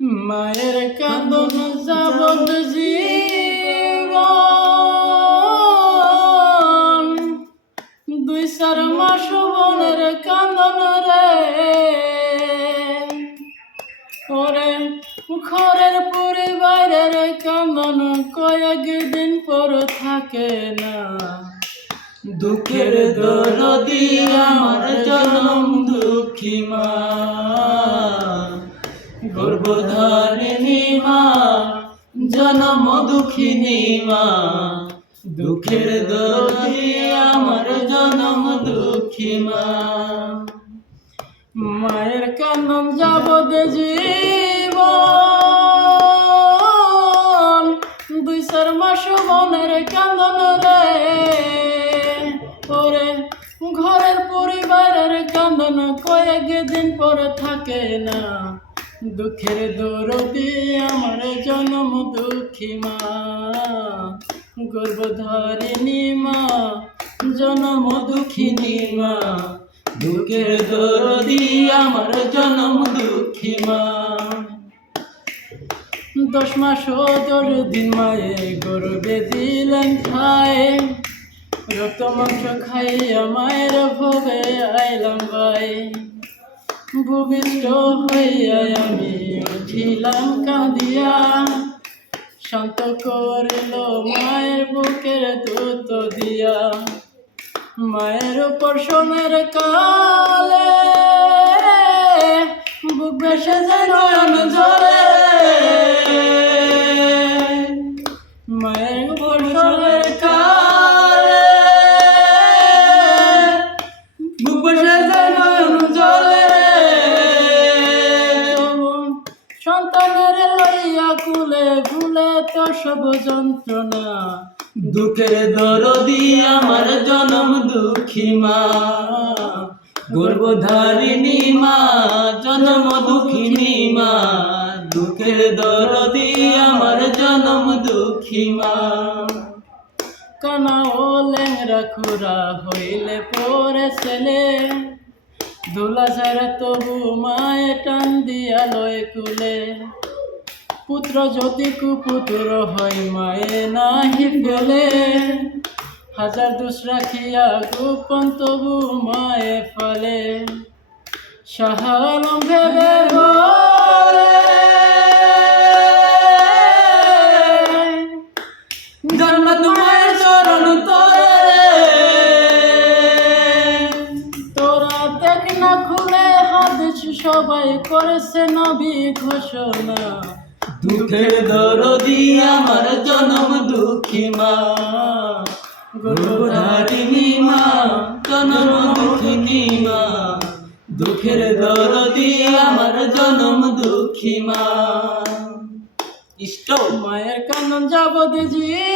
মায়ের কান্দন যাবত জীবন। দুই চার মাস বনের কান্দন রে। ওরে ঘরের পরিবারের কান্দন কয়েক দিন পর থাকে না। দুঃখের দরদি গর্ভধারিণী মা জনম দুঃখিনী মা। দুঃখের দরদি আমার জনম দুঃখী মা। মায়ের কান্দন যাবত জীবন, দুই চার মাস বনের কান্দন রে। ওরে ঘরের পরিবারের কান্দন কয়েক দিন পরে থাকে না। দুঃখের দরদি আমার জনম দুঃখী মা। গর্ভধারিণী মা, জনম দুঃখিনী মা। দুঃখের দরদি আমার জনম দুঃখী মা। দশ মাস দশ দিন মায়ে গর্বে দিলেন খায় রক্ত মাংস খাইয়া মায়ের ভোগে আইলাম ভাই। ভূমিষ্ঠ হইয়া আমি উঠিলাম কাঁদিয়া। শান্ত করিল মায়ের বুকের দূত দিয়া। মায়ের উপর সোমের কালে বুক ভেসে যায় জলে সন্তানের লইয়া কুলে ভুলে তো সব যন্ত্রণা। দুঃখের দরদি আমার জনম দুঃখী মা। গর্ভধারিণী মা, জনম দুঃখিনী মা। দুঃখের দরদি আমার জনম দুঃখী মা। কানা ও ল্যাংরা খুরা হইলে পরে ছেলে। ধুলা ছাড়া তবু মায়ে টান দিয়া লয় কুলে। পুত্র যদি কুপুত্র হয়, মায়ে নাহি ফেলে। হাজার দোষ রাখিয়া গোপন তবু মায়ে ফলে। সাহালম ভেবে জন্ম তোমার দেখ না খুলে হাদিস সবাই করেছে নবী ঘোষণা। দুঃখের দরদি আমার জনম দুঃখী মা। গর্ভধারিণী মা জনম দুঃখিনী মা। দুঃখের দরদি আমার জনম দুঃখী মা। ইষ্ট। মায়ের কান্দন যাবত জি